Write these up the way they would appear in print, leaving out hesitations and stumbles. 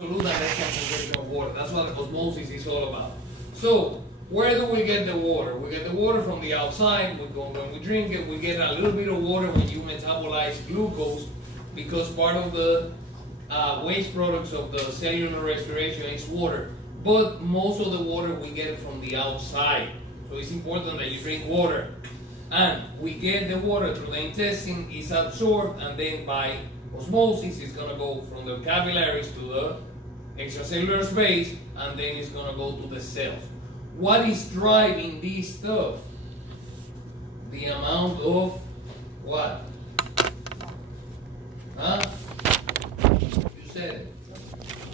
Solute and less concentration of water. That's what osmosis is all about. So, where do we get the water? We get the water from the outside. When we drink it, we get a little bit of water when you metabolize glucose, because part of the waste products of the cellular respiration is water. But most of the water we get from the outside. So it's important that you drink water. And we get the water through the intestine, it's absorbed, and then by osmosis it's going to go from the capillaries to the extracellular space, and then it's going to go to the cells. What is driving this stuff? The amount of what? Huh? You said it.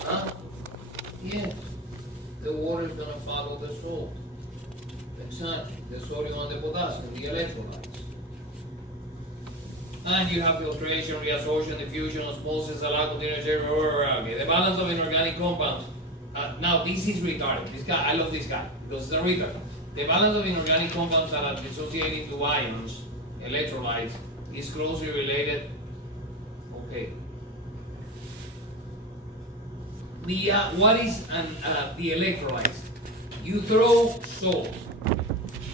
Huh? Yeah. The water is going to follow the salt. Exactly. The sodium and the potassium, the electrolytes. And you have filtration, reabsorption, diffusion, osmosis, allow continuous okay. The balance of inorganic compounds. Now this is retarded. This guy, I love this guy because it's a retard. The balance of inorganic compounds that are associated to ions, electrolytes, is closely related. Okay. The what is the electrolytes? You throw salt,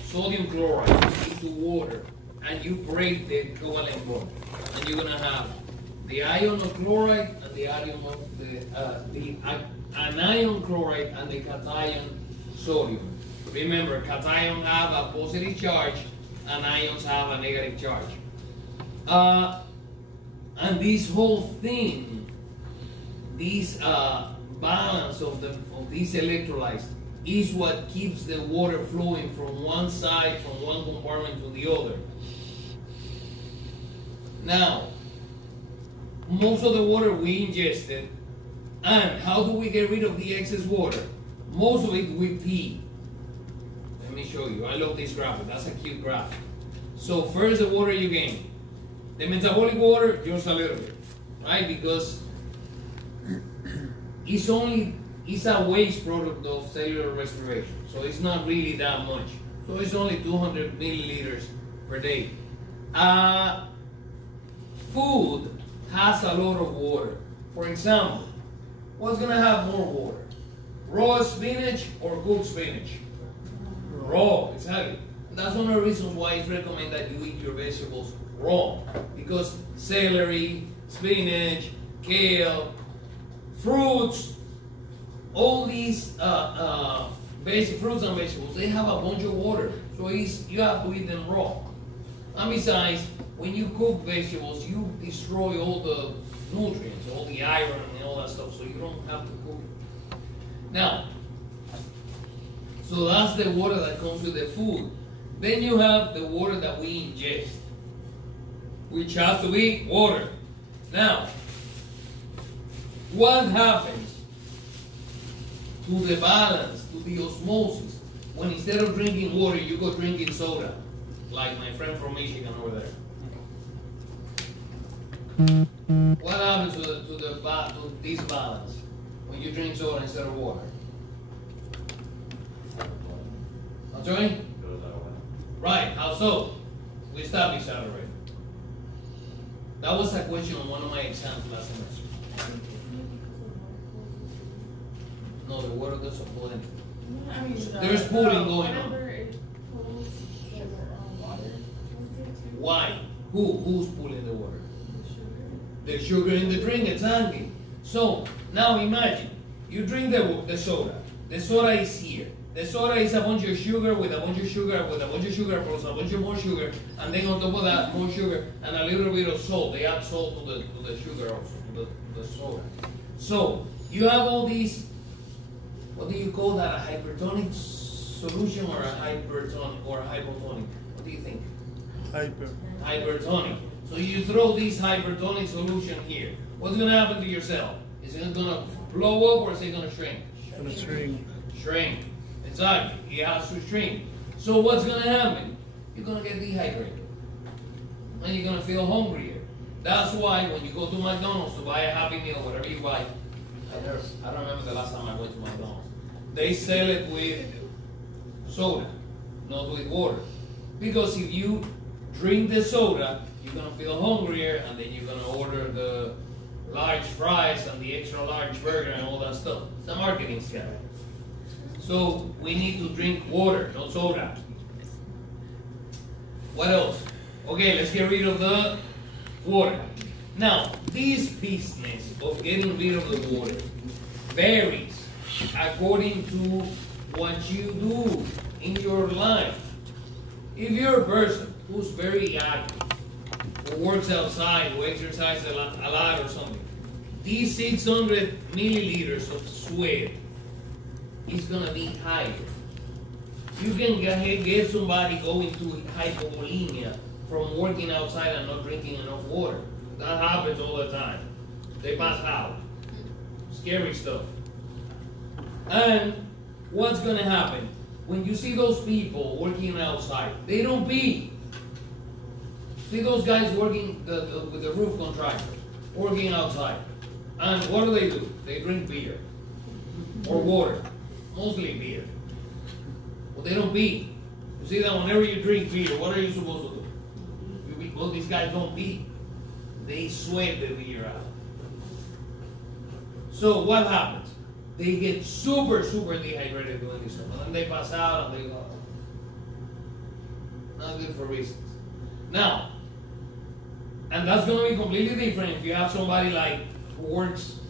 sodium chloride, into water, and you break the covalent bond, and you're gonna have the ion of chloride and the ion of the anion chloride and the cation sodium. Remember, cations have a positive charge, and ions have a negative charge. And this whole thing, this balance of these electrolytes, is what keeps the water flowing from one side, from one compartment to the other. Now, most of the water we ingested, and how do we get rid of the excess water? Most of it we pee. Let me show you. I love this graphic. That's a cute graphic. So first, the water you gain. The metabolic water, just a little bit, right? Because it's a waste product of cellular respiration. So it's not really that much. So it's only 200 milliliters per day. Food has a lot of water. For example, what's going to have more water? Raw spinach or cooked spinach? Raw, exactly. And that's one of the reasons why it's recommended that you eat your vegetables raw. Because celery, spinach, kale, fruits, all these basic fruits and vegetables, they have a bunch of water. So you have to eat them raw. And besides, when you cook vegetables, you destroy all the nutrients, all the iron and all that stuff, so you don't have to cook it. Now, so that's the water that comes with the food. Then you have the water that we ingest, which has to be water. Now, what happens to the balance, to the osmosis, when instead of drinking water, you go drinking soda, like my friend from Michigan over there? What happens to this balance when you drink soda instead of water? I'm sorry? Right, how so? We established that already. That was a question on one of my exams last semester. No, the water doesn't pull in. There's pooling going on. Why? Who's pulling the water? The sugar in the drink, exactly. So, now imagine, you drink the soda. The soda is here. The soda is a bunch of sugar with a bunch of sugar with a bunch of sugar plus a bunch of more sugar, and then on top of that, more sugar and a little bit of salt. They add salt to the sugar also, to the soda. So, you have all these, what do you call that, a hypertonic solution or a hypertonic or a hypotonic? What do you think? Hypertonic. So you throw this hypertonic solution here. What's going to happen to your cell? Is it going to blow up or is it going to shrink? It's going to shrink. Shrink. Exactly. It has to shrink. So what's going to happen? You're going to get dehydrated. And you're going to feel hungrier. That's why when you go to McDonald's to buy a Happy Meal, whatever you buy, I don't remember the last time I went to McDonald's. They sell it with soda, not with water. Because if you drink the soda, you're going to feel hungrier, and then you're going to order the large fries and the extra large burger and all that stuff. It's a marketing scam. So we need to drink water, not soda. What else? Okay, let's get rid of the water. Now, this business of getting rid of the water varies according to what you do in your life. If you're a person who's very active, who works outside, who exercises a lot or something, these 600 milliliters of sweat is gonna be higher. You can get somebody going to hypovolemia from working outside and not drinking enough water. That happens all the time. They pass out. Scary stuff. And what's gonna happen? When you see those people working outside, they don't pee. See those guys working with the roof contractor, working outside. And what do? They drink beer or water, mostly beer. Well, they don't pee. You see that whenever you drink beer, what are you supposed to do? Well, these guys don't pee. They sweat the beer out. So what happens? They get super dehydrated doing this stuff. And then they pass out and they go, not good for reasons. Now, and that's going to be completely different if you have somebody like who works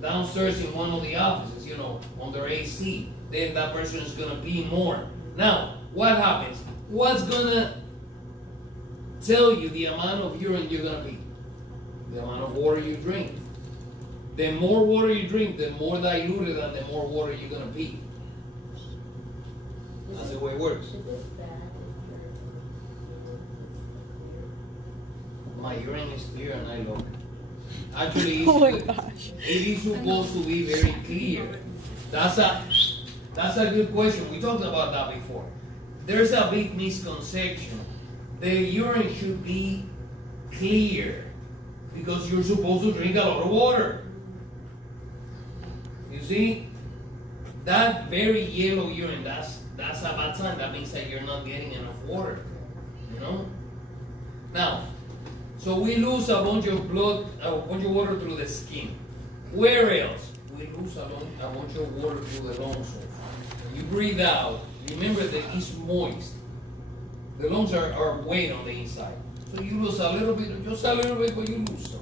downstairs in one of the offices, you know, on their AC. Then that person is going to pee more. Now, what happens? What's going to tell you the amount of urine you're going to pee? The amount of water you drink. The more water you drink, the more diluted and the more water you're going to pee. That's the way it works. My urine is clear and I love it. Actually, it is supposed to be very clear. That's a good question. We talked about that before. There's a big misconception. The urine should be clear because you're supposed to drink a lot of water. You see, that very yellow urine, that's a bad sign. That means that you're not getting enough water. You know? Now, so we lose a bunch of blood, a bunch of water through the skin. Where else? We lose a bunch of water through the lungs. When you breathe out, remember that it's moist. The lungs are wet on the inside. So you lose a little bit, just a little bit, but you lose some.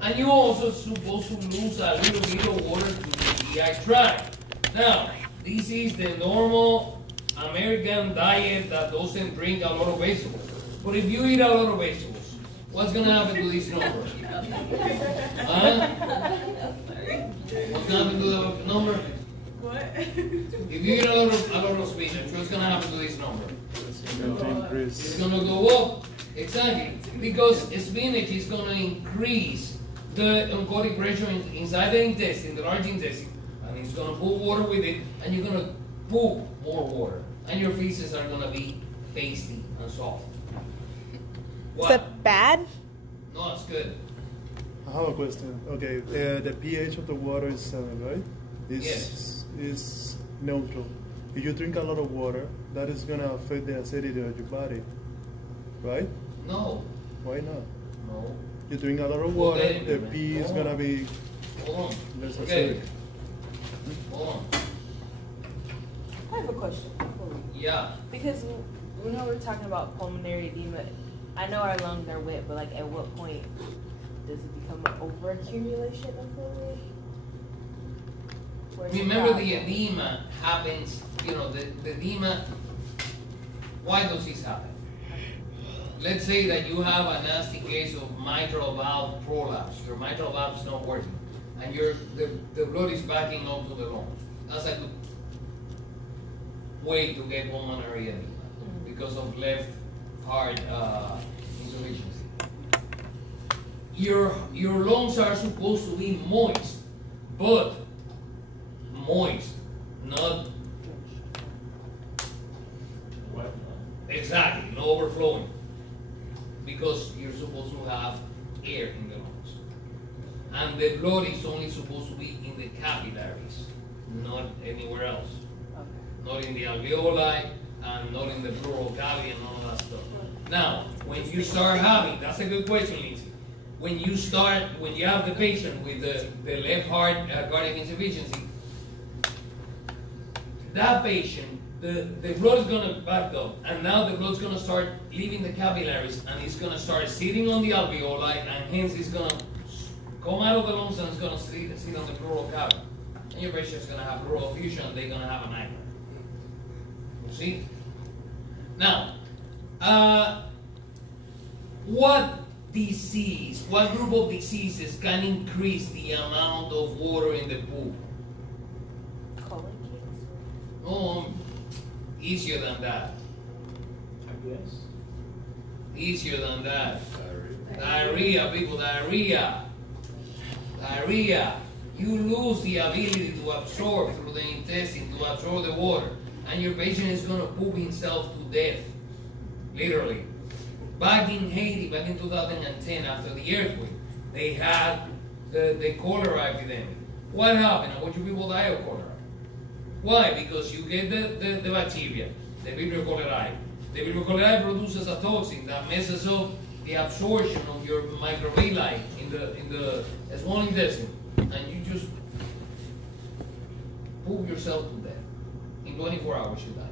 And you're also supposed to lose a little bit of water through the GI tract. Now, this is the normal American diet that doesn't drink a lot of vegetables. But if you eat a lot of vegetables, what's going to happen to this number? Huh? What's going to happen to the number? What? If you eat a lot of spinach, what's going to happen to this number? It's going to go up. Exactly. Because spinach is going to increase the oncotic pressure inside the intestine, the large intestine, and it's going to pull water with it, and you're going to poop more water. And your feces are going to be pasty and soft. What? Is that bad? No, it's good. I have a question. Okay, the pH of the water is 7, right? Yes. It's neutral. If you drink a lot of water, that is going to affect the acidity of your body, right? No. Why not? No. You drink a lot of water, the pH is going to be less acidic. Hold on. I have a question. Yeah. Because we know we're talking about pulmonary edema. I know our lungs are wet, but like at what point does it become an overaccumulation of fluid? Remember, the edema happens, you know, the edema, why does this happen? Let's say that you have a nasty case of mitral valve prolapse. Your mitral valve is not working, and the blood is backing up to the lungs. That's a good way to get pulmonary edema because of left heart insufficiency. Your lungs are supposed to be moist, but moist, not what? Exactly, not overflowing, because you're supposed to have air in the lungs, and the blood is only supposed to be in the capillaries, not anywhere else. Okay. Not in the alveoli, and not in the pleural cavity and all that stuff. Now, when you start having, that's a good question, Lindsay. when you have the patient with the left heart cardiac insufficiency, that patient, the blood is going to back up, and now the blood is going to start leaving the capillaries, and it's going to start sitting on the alveoli, and hence it's going to come out of the lungs and it's going to sit on the pleural cavity. And your patient is going to have pleural effusion, and they're going to have an agony. You see? Now, what group of diseases can increase the amount of water in the pool? Colon cancer. Oh, easier than that. I guess. Easier than that. Diarrhea, people, diarrhea. Diarrhea. You lose the ability to absorb through the intestine, to absorb the water. And your patient is going to poop himself to death. Literally. Back in Haiti, back in 2010, after the earthquake, they had the cholera epidemic. What happened? I want you people die of cholera. Why? Because you get the bacteria, the Vibrio cholerae. The Vibrio cholerae produces a toxin that messes up the absorption of your microvilli in the small intestine, and you just poop yourself to death. In 24 hours you die.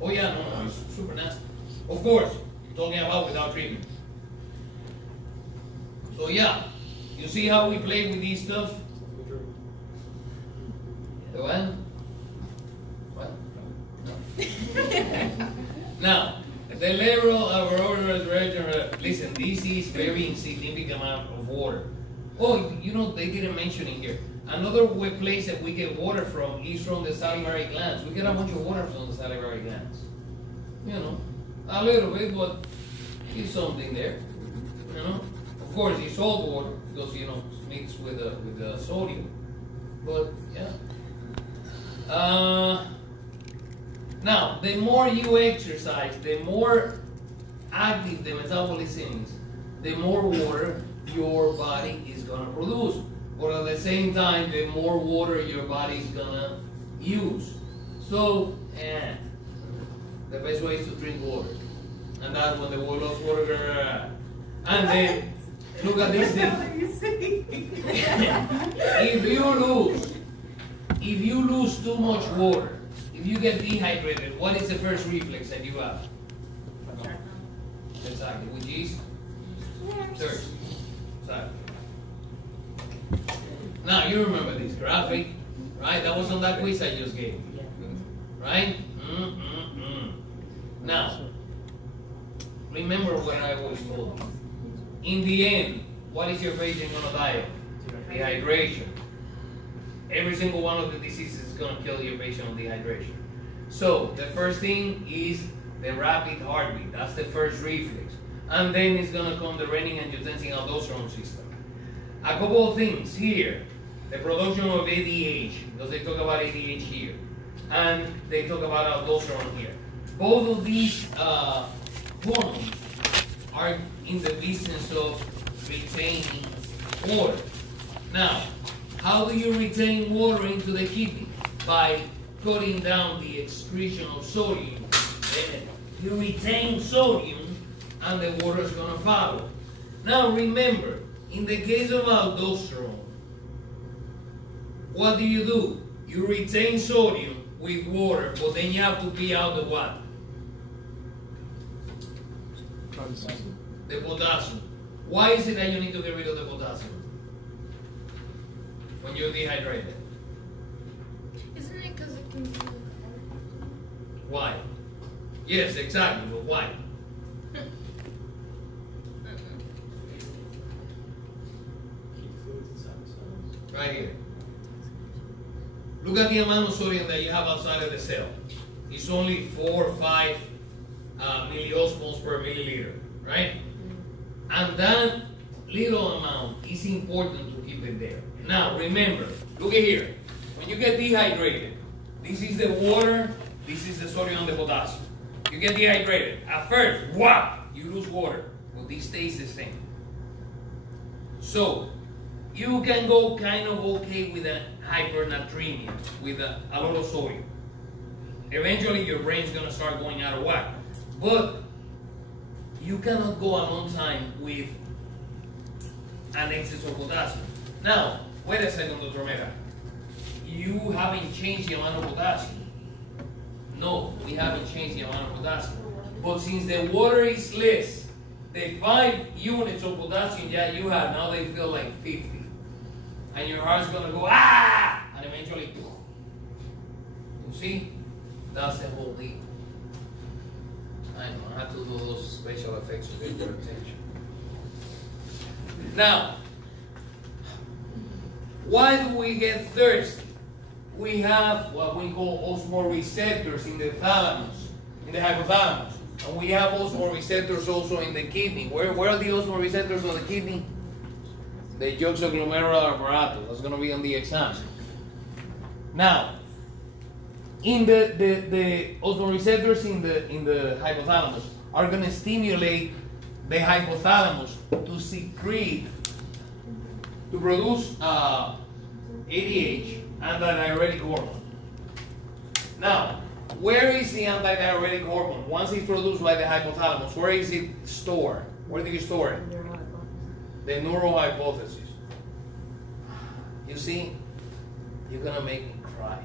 Oh yeah, no, it's super nasty. Of course, you're talking about without treatment. So yeah, you see how we play with this stuff? The what? What? No. Now, the level of respiration, listen, this is very insignificant amount of water. Oh, you know, they didn't mention it here. Another place that we get water from is from the salivary glands. We get a bunch of water from the salivary glands. You know, a little bit, but there's something there. You know, of course, it's salt water because you know it's mixed with the sodium. But yeah. Now, the more you exercise, the more active the metabolism is, the more water your body is gonna produce. But at the same time, the more water your body is gonna use. So, the best way is to drink water. And that's when the world loves water. And then, look at this thing. If you lose too much water, if you get dehydrated, what is the first reflex that you have? Exactly, which is thirst. Exactly. Now, you remember this graphic, right? That was on that quiz I just gave. Right? Now, remember what I always told you. In the end, what is your patient going to die of? Dehydration. Every single one of the diseases is going to kill your patient on dehydration. So, the first thing is the rapid heartbeat. That's the first reflex. And then it's going to come the renin-angiotensin-aldosterone system. A couple of things here. The production of ADH, because they talk about ADH here. And they talk about aldosterone here. Both of these hormones are in the business of retaining water. Now, how do you retain water into the kidney? By cutting down the excretion of sodium. You retain sodium and the water is going to follow. Now remember, in the case of aldosterone, what do? You retain sodium with water, but then you have to pee out the what? The potassium. Why is it that you need to get rid of the potassium when you're dehydrated? Isn't it because it can be the Why? Yes, exactly, but why? Right here. Look at the amount of sodium that you have outside of the cell. It's only 4 or 5 milliosmoles per milliliter, right? And that little amount is important to keep it there. Now, remember, look at here. When you get dehydrated, this is the water, this is the sodium and the potassium. You get dehydrated. At first, wow, you lose water, but this stays the same. So, you can go kind of okay with a hypernatremia, with a lot of sodium. Eventually, your brain's going to start going out of whack. But you cannot go a long time with an excess of potassium. Now, wait a second, Dr. Mera. You haven't changed the amount of potassium. No, we haven't changed the amount of potassium. But since the water is less, the 5 units of potassium that you have, now they feel like 50. And your heart's gonna go, ah! And eventually, you see? That's the whole deal. I know, I have to do those special effects to get your attention. Now, why do we get thirsty? We have what we call osmoreceptors in the thalamus, in the hypothalamus. And we have osmoreceptors also in the kidney. Where are the osmoreceptors of the kidney? The juxtaglomerular apparatus. That's going to be on the exam. Now, in the osmoreceptors in the hypothalamus are going to stimulate the hypothalamus to secrete, to produce ADH, antidiuretic hormone. Now, where is the antidiuretic hormone? Once it's produced by the hypothalamus, where is it stored? Where do you store it? The neurohypothesis. You see, you're gonna make me cry.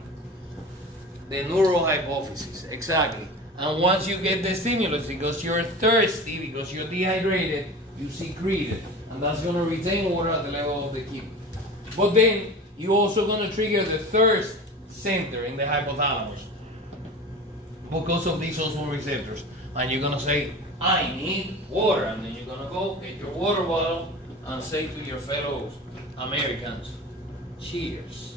The neurohypophysis, exactly. And once you get the stimulus, because you're thirsty, because you're dehydrated, you secrete it. And that's gonna retain water at the level of the kidney. But then, you're also gonna trigger the thirst center in the hypothalamus because of these osmoreceptors. And you're gonna say, I need water. And then you're gonna go get your water bottle and say to your fellow Americans, cheers.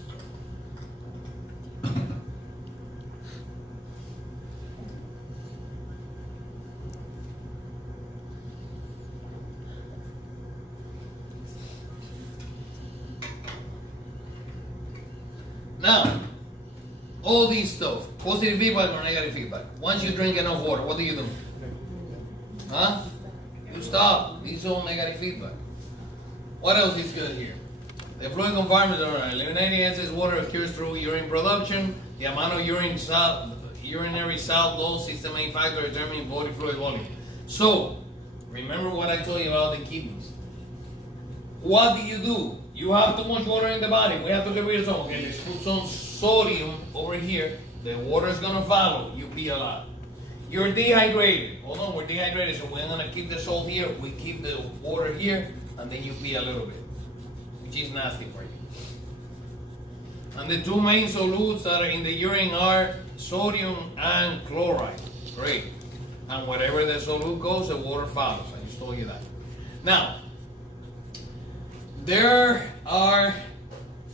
Now, all this stuff, positive feedback or negative feedback. Once you drink enough water, what do? Huh? You stop. These are all negative feedback. What else is good here? The fluid compartments are eliminating excess water occurs through urine production. The amount of urinary salt loss is the main factor determining body fluid volume. So, remember what I told you about the kidneys. What do? You have too much water in the body. We have to get rid of some. Okay, let's put some sodium over here. The water is going to follow. You pee a lot. You're dehydrated. Hold on, we're dehydrated, so we're going to keep the salt here. We keep the water here, and then you pee a little bit, which is nasty for you. And the two main solutes that are in the urine are sodium and chloride. Great. And wherever the solute goes, the water follows. I just told you that. Now, there are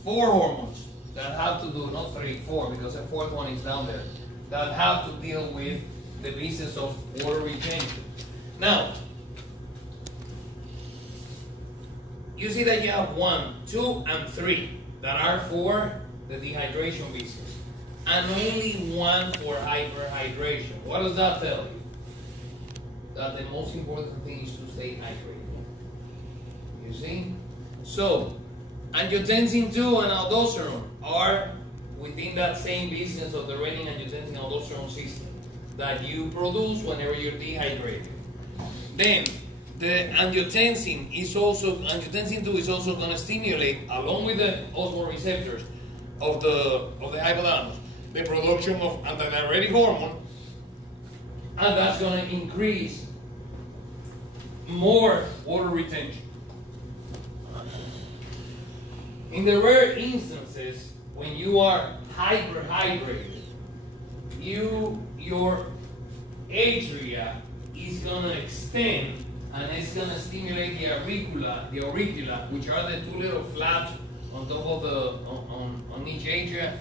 4 hormones that have to do, not 3, 4, because the 4th one is down there, that have to deal with the business of water retention. Now, you see that you have 1, 2, and 3 that are for the dehydration business, and only 1 for hyperhydration. What does that tell you? That the most important thing is to stay hydrated. You see? So, angiotensin 2 and aldosterone are within that same business of the renin-angiotensin-aldosterone system that you produce whenever you're dehydrated. Then, the angiotensin 2 is also going to stimulate, along with the osmoreceptors of the hypothalamus, the production of antidiuretic hormone, and that's going to increase more water retention. In the rare instances when you are hyperhydrated, your atria is going to extend, and it's going to stimulate the auricula, which are the 2 little flaps on top of on each atria,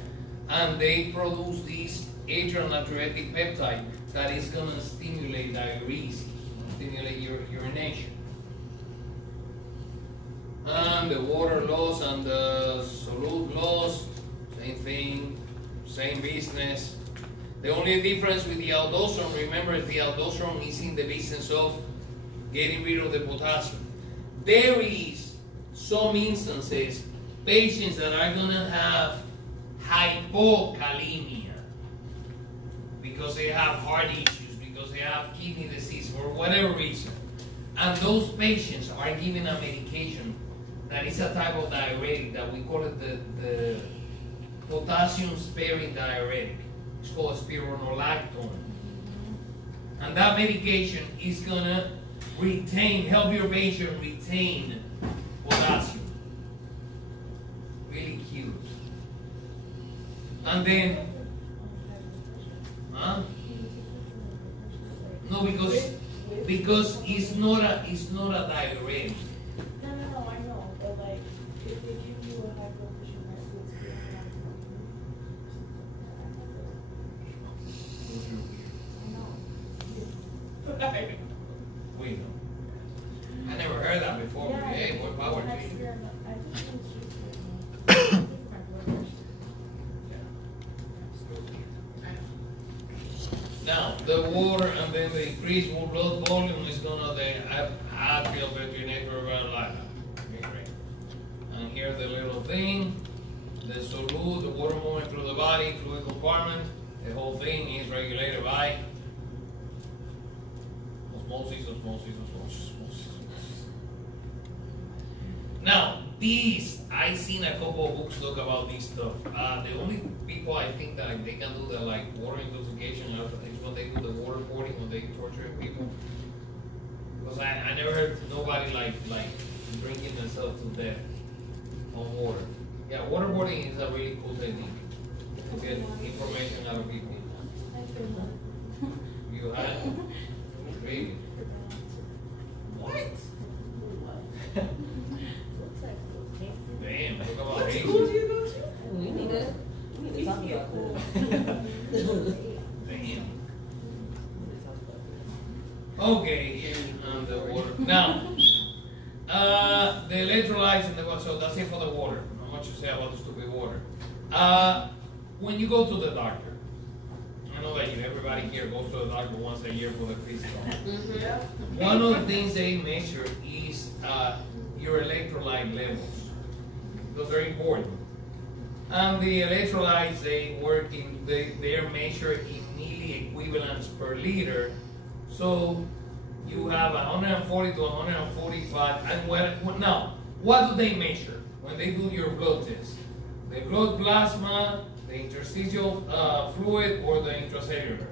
and they produce this atrial natriuretic peptide that is going to stimulate diuresis, stimulate your urination. And the water loss and the solute loss, same thing, same business. The only difference with the aldosterone, remember, the aldosterone is in the business of getting rid of the potassium. There is some instances, patients that are going to have hypokalemia because they have heart issues, because they have kidney disease, for whatever reason. And those patients are given a medication that is a type of diuretic that we call it the potassium sparing diuretic. It's called spironolactone. And that medication is gonna help your patient retain potassium. Really cute. And then, no, because it's not a diuretic. No, I know, but like, if they give you a high blood pressure medicine, Wait, no. I never heard that before. yeah, Hey, what power to next you? year, I think it was just my blood pressure. Now, the water and then the increased blood volume is gonna add feel between like and here's the little thing, the solute, the water moving through the body, fluid compartment, the whole thing is regulated by osmosis. Now, these, I've seen a couple of books talk about this stuff. The only people I think that they can do the like water intoxication is when they do the waterboarding, when they torture people. Because I never heard nobody like drinking themselves to death on water. Yeah, waterboarding is a really cool technique to get information out of people. You had it? Really? What? Damn, talk about age. We need to talk about that. Damn. Okay, the water. Now, the electrolytes and the water. So that's it for the water. Not much to say about the stupid water. When you go to the doctor, I know that everybody here goes to the doctor once a year for the physical. One of the things they measure is your electrolyte levels. Those are important. And the electrolytes, they're measured in milli equivalents per liter. So you have 140 to 145. And now, what do they measure when they do your blood test? The blood plasma, the interstitial fluid, or the intracellular?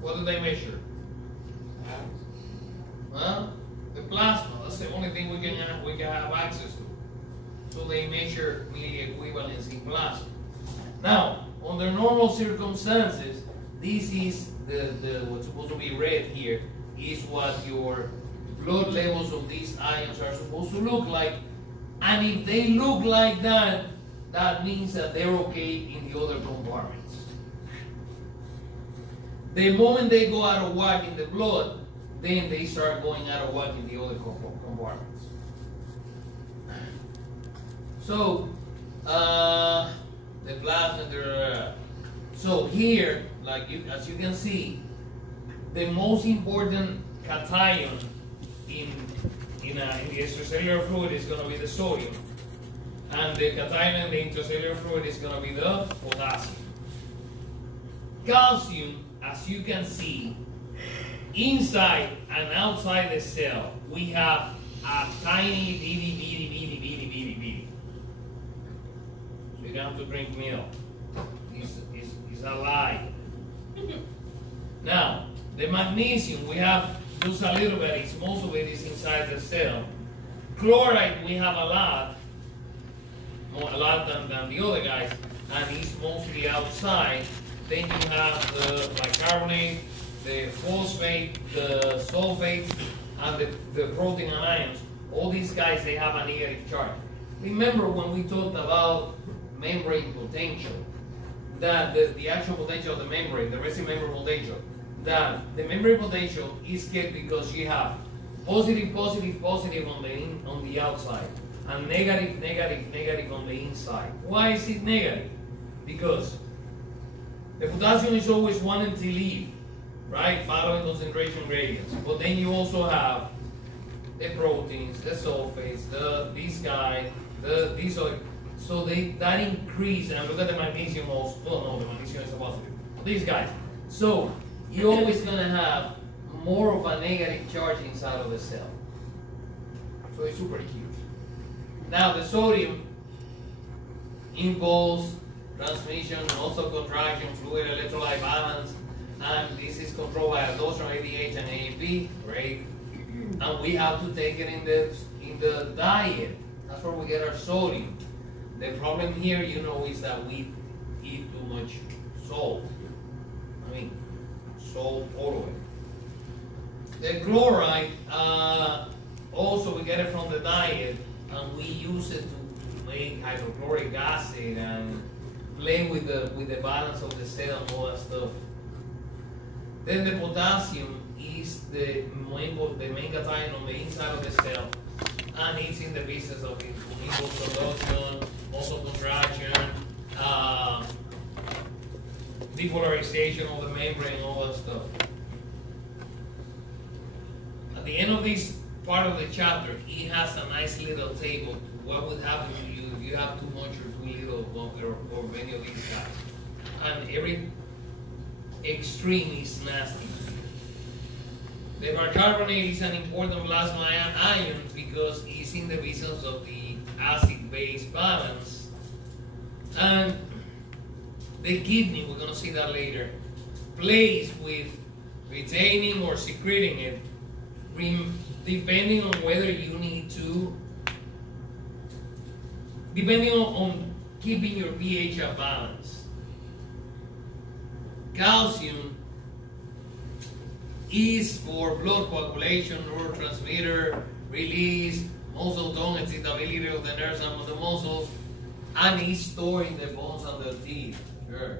What do they measure? The plasma. That's the only thing we can have access to. So they measure milli equivalents in plasma. Now, under normal circumstances, this is the what's supposed to be red here is what your blood levels of these ions are supposed to look like. And if they look like that, that means that they're okay in the other compartments. The moment they go out of whack in the blood, then they start going out of whack in the other compartments. So, the plasma, so here, as you can see, the most important cation in the extracellular fluid is going to be the sodium. And the cation in the intracellular fluid is going to be the potassium. Calcium, as you can see, inside and outside the cell, we have a tiny bitty. So you don't have to drink milk. It's a lie. Now, the magnesium, we have just a little bit, most of it is inside the cell. Chloride, we have a lot than the other guys, and it's mostly outside. Then you have the bicarbonate, the phosphate, the sulfates, and the protein and ions. All these guys, they have a negative charge. Remember when we talked about membrane potential, that the actual potential of the membrane, the resting membrane potential, that the membrane potential is kept because you have positive on the outside, and negative on the inside. Why is it negative? Because the potassium is always wanting to leave, right? Following concentration gradients. But then you also have the proteins, the sulfates, these guys, these are, so that increase, and look at the magnesium also. Oh no, the magnesium is a positive. These guys. So you're always gonna have more of a negative charge inside of the cell. So So it's super huge. Now the sodium impulse, transmission, also contraction, fluid electrolyte balance, and this is controlled by aldosterone, ADH, and AMP, right? And we have to take it in the diet. That's where we get our sodium. The problem here, you know, is that we eat too much salt. I mean, salt all the way. The chloride, also we get it from the diet, and we use it to make hydrochloric acid and play with the balance of the cell and all that stuff. Then the potassium is the main cation on the inside of the cell, and it's in the business of impulse production, muscle contraction, depolarization of the membrane, all that stuff. At the end of this part of the chapter, he has a nice little table to what would happen to you if you have too much or too little or any of these guys. And every extreme is nasty. The bicarbonate is an important plasma ion because it's in the business of the acid-base balance. And the kidney, we're going to see that later, plays with retaining or secreting it, depending on whether you need to, depending on keeping your pH at balance. Calcium is for blood coagulation, neurotransmitter, release, muscle tone, excitability of the nerves and of the muscles, and is stored in the bones and the teeth. Sure.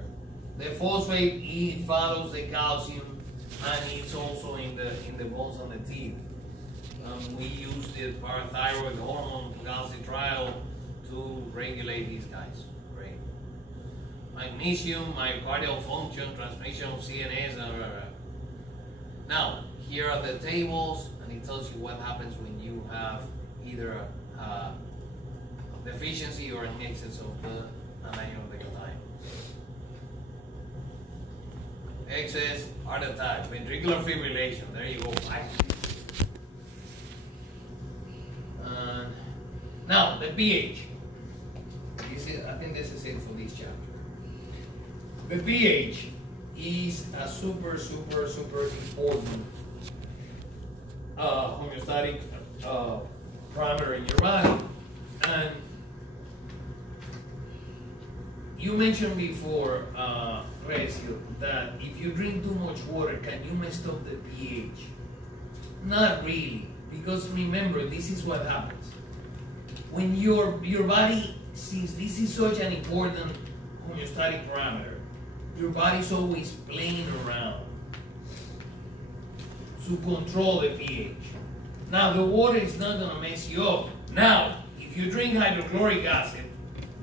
The phosphate, it follows the calcium, and it's also in the bones and the teeth. We use the parathyroid hormone, calcitriol, to regulate these guys. Right? Magnesium, myocardial function, transmission of CNS, Now, here are the tables, and it tells you what happens when you have either a deficiency or an excess of the anion of the cation. Excess, heart attack, ventricular fibrillation. There you go. Now, the pH. I think this is it for this chapter. The pH is a super important homeostatic parameter in your body. And you mentioned before, Recio, that if you drink too much water, can you mess up the pH? Not really, because remember, this is what happens. When your body, since this is such an important homeostatic parameter, your body's always playing around to control the pH. Now, the water is not going to mess you up. Now, if you drink hydrochloric acid,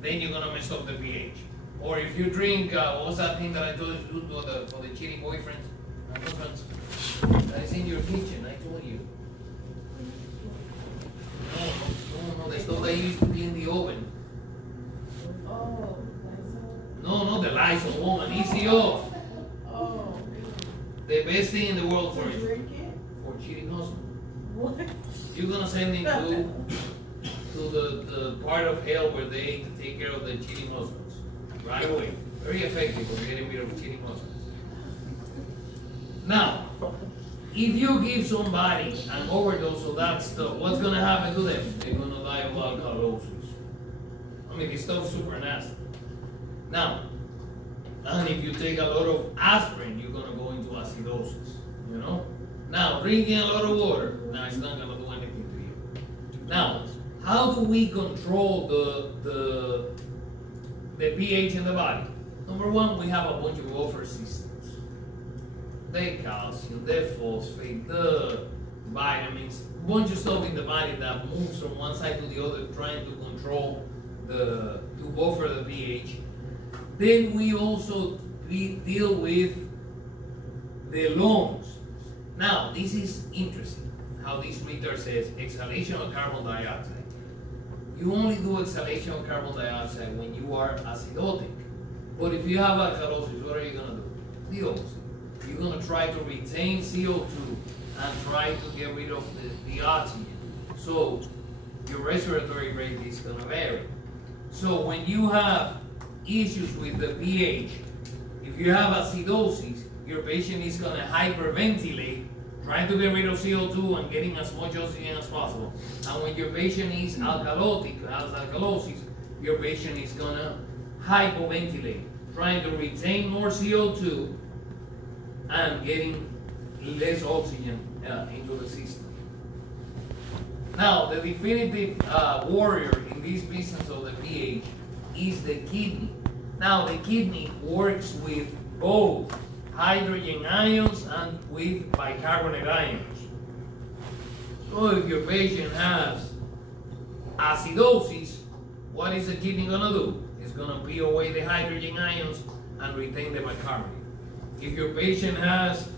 then you're going to mess up the pH. Or if you drink, what was that thing that I told you to do for the cheating boyfriends and husbands? That is in your kitchen, I told you. No, the stuff that you used to be in the oven. Oh, No, not the Lysol woman, easy off. oh. The best thing in the world for you. Drink it? For cheating husband. What? You're gonna send him to the part of hell where they take care of the cheating husbands. Right away. Very effective for getting rid of cheating husbands. Now, if you give somebody an overdose of that stuff, what's gonna happen to them? They're gonna die of alkalosis. I mean, this stuff's super nasty. Now, and if you take a lot of aspirin, you're gonna go into acidosis, you know? Now, drinking a lot of water, now it's not gonna do anything to you. Now, how do we control the pH in the body? Number one, we have a bunch of buffer systems. The calcium, the phosphate, the vitamins, a bunch of stuff in the body that moves from one side to the other, trying to control to buffer the pH. Then we also deal with the lungs. Now, this is interesting, how this reader says exhalation of carbon dioxide. You only do exhalation of carbon dioxide when you are acidotic. But if you have alkalosis, what are you going to do? The opposite. You're going to try to retain CO2 and try to get rid of the oxygen. So your respiratory rate is gonna vary. So when you have issues with the pH, if you have acidosis, your patient is gonna hyperventilate, trying to get rid of CO2 and getting as much oxygen as possible. And when your patient is alkalotic, has alkalosis, your patient is gonna hypoventilate, trying to retain more CO2 and getting less oxygen into the system. Now, the definitive warrior in this business of the pH is the kidney. Now, the kidney works with both hydrogen ions and with bicarbonate ions. So if your patient has acidosis, what is the kidney gonna do? It's gonna pee away the hydrogen ions and retain the bicarbonate. If your patient has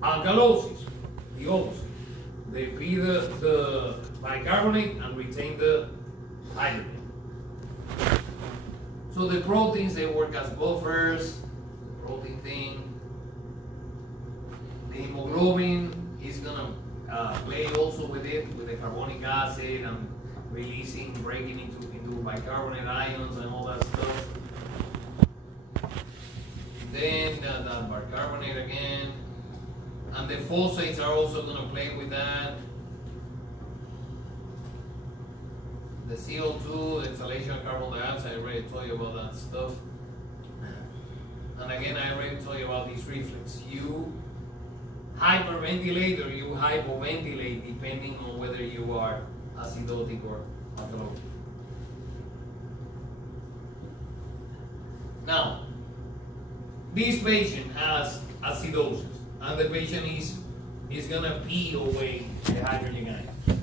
alkalosis, the opposite. They pee the bicarbonate and retain the hydrogen. So the proteins, they work as buffers, the protein thing. The hemoglobin is gonna play also with it, with the carbonic acid and releasing, breaking into bicarbonate ions and all that stuff. Then that bicarbonate again. And the phosphates are also gonna play with that. The CO2, the exhalation of carbon dioxide, I already told you about that stuff. And again, I already told you about these reflex. You hyperventilate or you hypoventilate depending on whether you are acidotic or alkalotic. Now, this patient has acidosis and the patient is gonna pee away the hydrogen ions.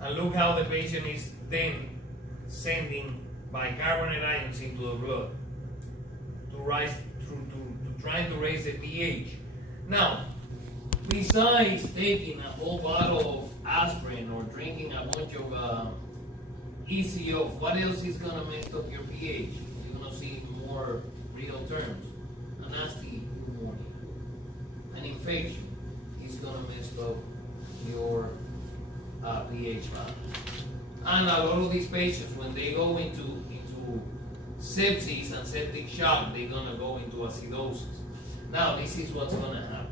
And look how the patient is then sending bicarbonate ions into the blood to trying to raise the pH. Now, besides taking a whole bottle of aspirin or drinking a bunch of ECO, what else is gonna mess up your pH? You're gonna see more real terms. A nasty pneumonia, an infection is gonna mess up your pH value. And a lot of these patients, when they go into sepsis and septic shock, they're gonna go into acidosis. Now, this is what's gonna happen.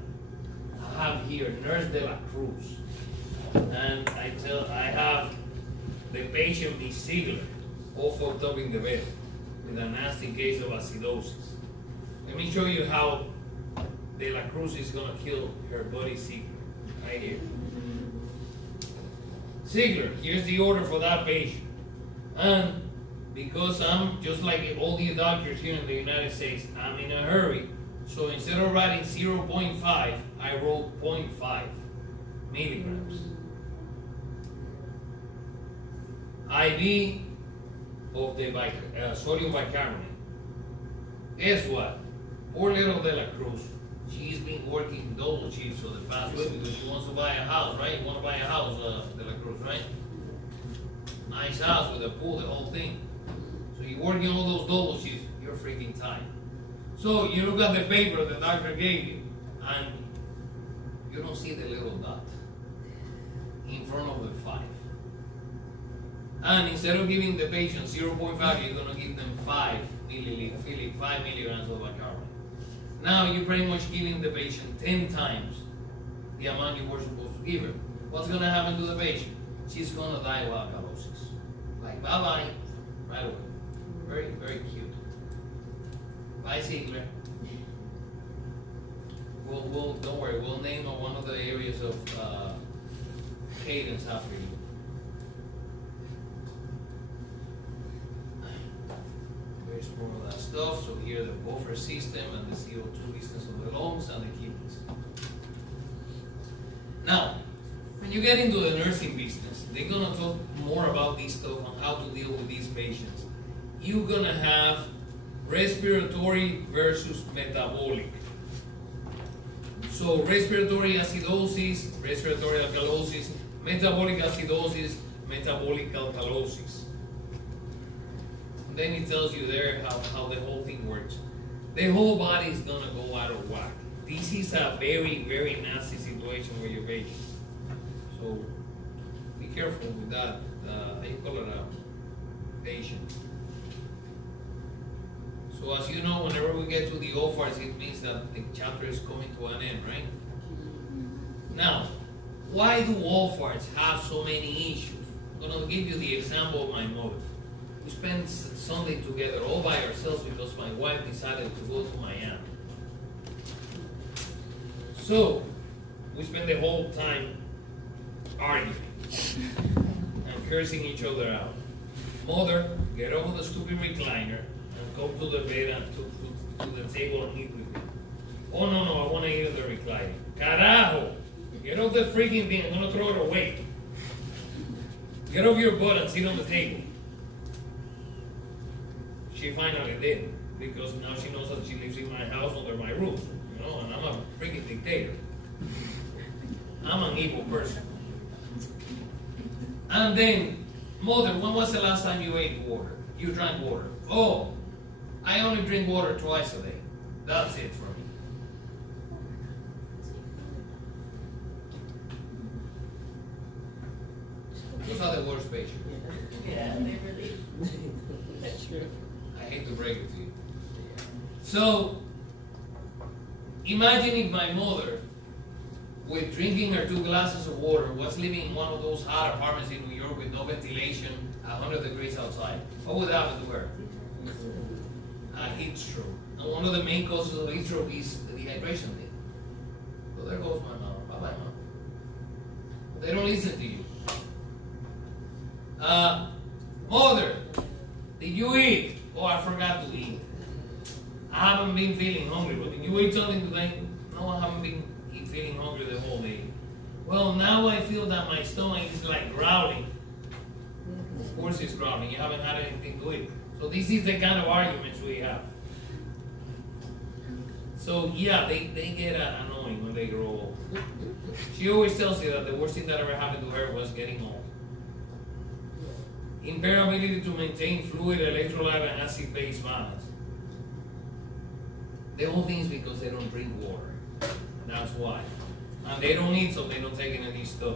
I have here Nurse de la Cruz, and I have the patient Miss Ziegler, all fucked up in the bed with a nasty case of acidosis. Let me show you how de la Cruz is gonna kill her buddy Ziegler, right here. Ziegler, here's the order for that patient. And because I'm just like all the doctors here in the United States, I'm in a hurry. So instead of writing 0.5, I wrote 0.5 milligrams. IV of the sodium bicarbonate. Guess what? Poor little de la Cruz. She's been working double shifts for the past week because she wants to buy a house, right? You want to buy a house, de la Cruz, right? Nice house with a pool, the whole thing. So you're working all those double shifts, you're freaking tired. So you look at the paper the doctor gave you, and you don't see the little dot in front of the 5. And instead of giving the patient 0.5, you're going to give them 5 milliliters, 5 milligrams of bicarbonate. Now you're pretty much giving the patient 10 times the amount you were supposed to give her. What's going to happen to the patient? She's going to die of alkalosis. Like, bye-bye, right away. Very, very cute. Bye, Ziegler. We'll don't worry, we'll name one of the areas of cadence after you. There's more of that stuff. So here the buffer system and the CO2 business of the lungs and the kidneys. Now, when you get into the nursing business, they're gonna talk more about this stuff and how to deal with these patients. You're gonna have respiratory versus metabolic. So respiratory acidosis, respiratory alkalosis, metabolic acidosis, metabolic alkalosis. And then it tells you there how the whole thing works. The whole body is gonna go out of whack. This is a very, very nasty situation with your patient. So be careful with that. How you call it? Patient. So as you know, whenever we get to the offers, it means that the chapter is coming to an end, right? Now, why do offers have so many issues? I'm going to give you the example of my mother. We spent Sunday together all by ourselves because my wife decided to go to Miami. So, we spent the whole time arguing and cursing each other out. Mother, get off the stupid recliner and go to the bed and to the table and eat with me. Oh no, I want to eat on the recliner. Carajo! Get off the freaking thing, I'm going to throw it away. Get off your butt and sit on the table. She finally did, because now she knows that she lives in my house under my roof, you know, and I'm a freaking dictator. I'm an evil person. And then, Mother, when was the last time you ate water? You drank water? Oh, I only drink water twice a day. That's it for me. Those are the worst patients. Yeah, they really. That's true. I hate to break it to you. So, imagine if my mother, with drinking her 2 glasses of water, was living in one of those hot apartments in New York with no ventilation, 100 degrees outside. What would happen to her? A heat stroke. And one of the main causes of heat stroke is the dehydration thing. So there goes my mom. Bye-bye, mom. They don't listen to you. Mother, did you eat? Oh, I forgot to eat. I haven't been feeling hungry, but did you eat something today? No, I haven't been feeling hungry the whole day. Well, now I feel that my stomach is like growling. Of course it's growling. You haven't had anything to eat. So this is the kind of arguments we have. So yeah, they get annoying when they grow old. She always tells you that the worst thing that ever happened to her was getting old. Inability to maintain fluid, electrolyte, and acid-base balance. The whole thing is because they don't drink water. That's why. And they don't eat, so they don't take any of this stuff.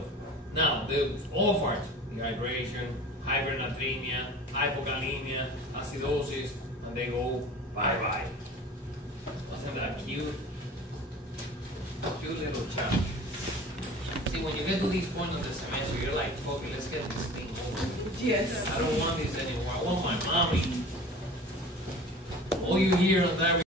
Now, the offers, dehydration, hypernatremia, hypokalemia, acidosis, and they go bye-bye. Wasn't that cute? Cute little child. See, when you get to this point of the semester, you're like, fuck it, let's get this thing over. Yes. I don't want this anymore. I want my mommy. All you hear on that